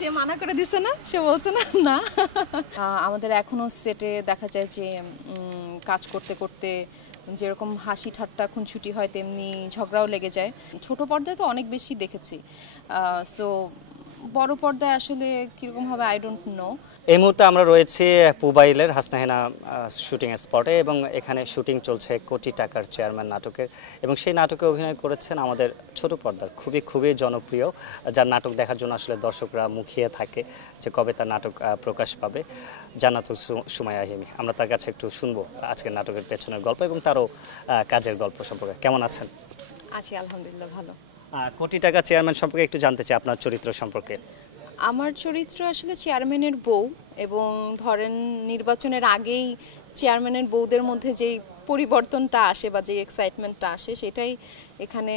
সে মানা করে দিছে না, সে বলছে না না। আমাদের এখনো সেটে দেখা যায় যে কাজ করতে করতে যেরকম হাসি ঠাট্টা খুনছুটি হয় তেমনি ঝগড়াও লেগে যায়। ছোট পর্দায় তো অনেক বেশি দেখেছি, সো বড় পর্দায় আসলে কীরকম হবে আই ডোন্ট নো। এই মুহূর্তে আমরা রয়েছি পুবাইলের হাসনাহেনা শুটিং স্পটে এবং এখানে শুটিং চলছে কোটি টাকার চেয়ারম্যান নাটকের, এবং সেই নাটকে অভিনয় করেছেন আমাদের ছোট পর্দার খুবই খুবই জনপ্রিয়, যার নাটক দেখার জন্য আসলে দর্শকরা মুখিয়ে থাকে যে কবে তার নাটক প্রকাশ পাবে, জান্নাতুল সুমাইয়া হিমি। আমরা তার কাছে একটু শুনবো আজকের নাটকের পেছনের গল্প এবং তারও কাজের গল্প সম্পর্কে। কেমন আছেন? আছি আলহামদুলিল্লাহ, ভালো। কোটি টাকা চেয়ারম্যান সম্পর্কে একটু জানতে চাই আপনার চরিত্র সম্পর্কে। আমার চরিত্র আসলে চেয়ারম্যানের বউ, এবং ধরেন নির্বাচনের আগেই চেয়ারম্যানের বউদের মধ্যে যেই পরিবর্তনটা আসে বা যেই এক্সাইটমেন্টটা আসে সেটাই এখানে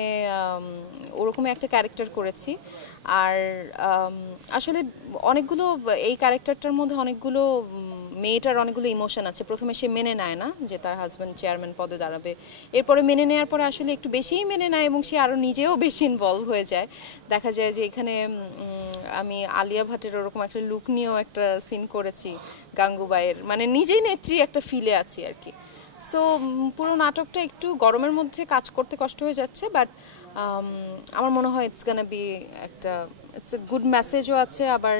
ওরকমই একটা ক্যারেক্টার করেছি। আর আসলে অনেকগুলো এই ক্যারেক্টারটার মধ্যে অনেকগুলো মেয়েটার অনেকগুলো ইমোশন আছে। প্রথমে সে মেনে নেয় না যে তার হাজব্যান্ড চেয়ারম্যান পদে দাঁড়াবে, এরপরে মেনে নেওয়ার পরে আসলে একটু বেশিই মেনে নেয় এবং সে আরও নিজেও বেশি ইনভলভ হয়ে যায়। দেখা যায় যে এখানে আমি আলিয়া ভাটের ওরকম একটা লুক নিয়েও একটা সিন করেছি, গাঙ্গুবাইয়ের মানে নিজেই নেত্রী একটা ফিলে আছি আর কি। সো পুরো নাটকটা একটু গরমের মধ্যে কাজ করতে কষ্ট হয়ে যাচ্ছে, বাট আমার মনে হয় ইটস গানা বি একটা ইটস এ গুড মেসেজও আছে, আবার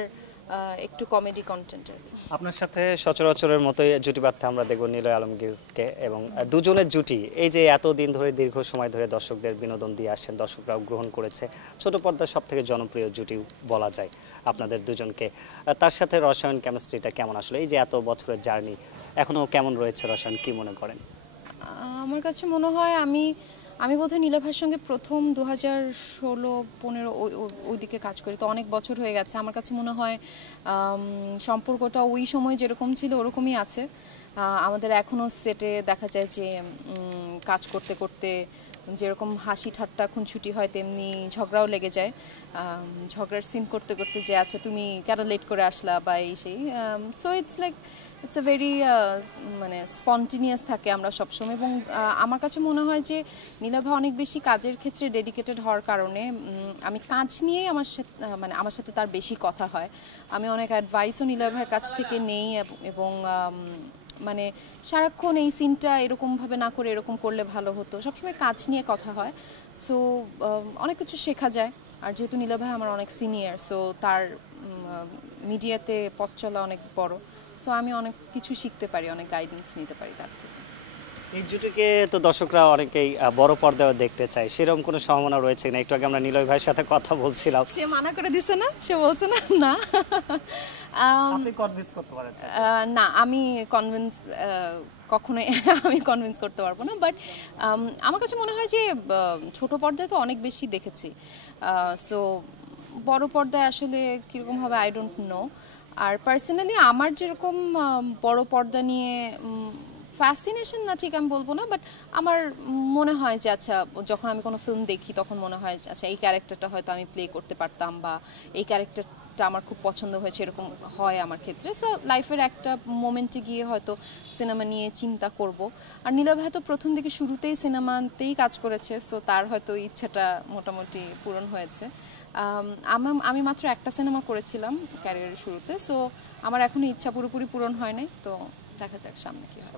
একটু কমেডি কন্টেন্ট আর কি। আপনার সাথে সচরাচরের মতোই জুটি বাঁধতে আমরা দেখব নিলয় আলমগীরকে, এবং দুজনের জুটি এই যে এতদিন ধরে দীর্ঘ সময় ধরে দর্শকদের বিনোদন দিয়ে আসছেন, দর্শকরাও গ্রহণ করেছে, ছোট পর্দার সব থেকে জনপ্রিয় জুটি বলা যায় আপনাদের দুজনকে। তার সাথে রসায়ন কেমিস্ট্রিটা কেমন আসলে, এই যে এত বছরের জার্নি এখনও কেমন রয়েছে রসায়ন, কি মনে করেন? আমার কাছে মনে হয় আমি বোধহয় নীলা ভাইয়ের সঙ্গে প্রথম 2016-15 ওই দিকে কাজ করি, তো অনেক বছর হয়ে গেছে। আমার কাছে মনে হয় সম্পর্কটা ওই সময় যেরকম ছিল ওরকমই আছে। আমাদের এখনও সেটে দেখা যায় যে কাজ করতে করতে যেরকম হাসি ঠাট্টা খুনছুটি হয় তেমনি ঝগড়াও লেগে যায়। ঝগড়ার সিন করতে করতে যে আচ্ছা তুমি কেন লেট করে আসলা বা এই সেই, সো ইটস এ ভেরি মানে স্পন্টিনিয়াস থাকে আমরা সবসময়। এবং আমার কাছে মনে হয় যে নীলাভা অনেক বেশি কাজের ক্ষেত্রে ডেডিকেটেড হওয়ার কারণে আমি কাজ নিয়েই আমার সাথে তার বেশি কথা হয়। আমি অনেক অ্যাডভাইসও নীলাভার কাছ থেকে নেই, এবং মানে সারাক্ষণ এই সিনটা এরকমভাবে না করে এরকম করলে ভালো হতো, সবসময় কাজ নিয়ে কথা হয়। সো অনেক কিছু শেখা যায়। আর যেহেতু নীলা ভাই আমার অনেক সিনিয়র, সো তার মিডিয়াতে পথ চলা অনেক বড়, সো আমি অনেক কিছু শিখতে পারি, অনেক গাইডেন্স নিতে পারি তার থেকে। এই জুটিকে তো দর্শকরা অনেকেই বড় পর্দায় দেখতে চায়, সেরকম কোনো সম্ভাবনা রয়েছে না? একটু আগে আমরা নিলয় ভাইয়ের সাথে কথা বলছিলাম, সে মানা করে দিছে না, সে বলছে না না। আপনি কনভিন্স করতে পারেন না, আমি কখনোই আমি কনভিন্স করতে পারবো না, বাট আমার কাছে মনে হয় যে ছোট পর্দায় তো অনেক বেশি দেখেছি, সো বড় পর্দায় আসলে কীরকম হবে আই ডোন্ট নো। আর পার্সোনালি আমার যেরকম বড় পর্দা নিয়ে ফ্যাসিনেশন না ঠিক আমি বলবো না, বাট আমার মনে হয় যে আচ্ছা যখন আমি কোনো ফিল্ম দেখি তখন মনে হয় আচ্ছা এই ক্যারেক্টারটা হয়তো আমি প্লে করতে পারতাম, বা এই ক্যারেক্টারটা আমার খুব পছন্দ হয়েছে, এরকম হয় আমার ক্ষেত্রে। সো লাইফের একটা মোমেন্টে গিয়ে হয়তো সিনেমা নিয়ে চিন্তা করব। আর নীলা ভাই তো প্রথম দিকে শুরুতেই সিনেমাতেই কাজ করেছে, সো তার হয়তো ইচ্ছাটা মোটামুটি পূরণ হয়েছে। আমি মাত্র একটা সিনেমা করেছিলাম ক্যারিয়ারের শুরুতে, সো আমার এখনো ইচ্ছা পুরোপুরি পূরণ হয় নাই, তো দেখা যাক সামনে কি হয়।